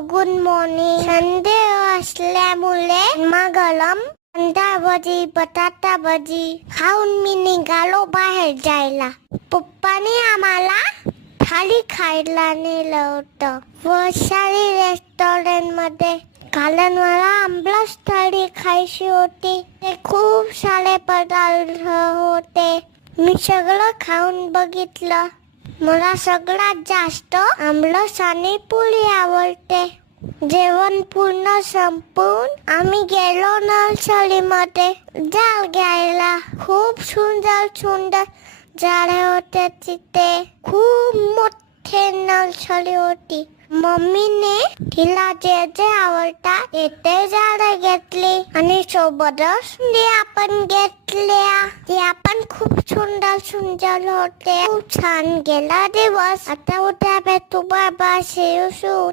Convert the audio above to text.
Good morning. Sunday असल्यामुळे गरम अंडा भजी, बटाटा भजी खाऊन मी निघालो बाहेर जायला. पप्पाने आम्हाला थाली खायला नेलं होतं वैशाली रेस्टॉरंट मध्ये. कारण मला आंबलाच थाळी खायची होती. ते खूप सारे पदार्थ होते. मी सगळं खाऊन बघितलं. मला सगळ्यात जास्त आमरस आणि पोळी आवडते. जेवण पूर्ण संपवून आम्ही गेलो नर्सरीमध्ये झाड घ्यायला. खूप सुंदर सुंदर झाडे होते तिथे. खूप मोठे नर्सरी होती. मम्मीने तिला जे जे आवडतात ते झाडे घेतली आणि सोबतच त्या पण घेतल्या. त्या पण खूप सुंदर सुंदर होते. खूप छान गेला दिवस. आता उद्या भेटू. Bye bye. See you soon.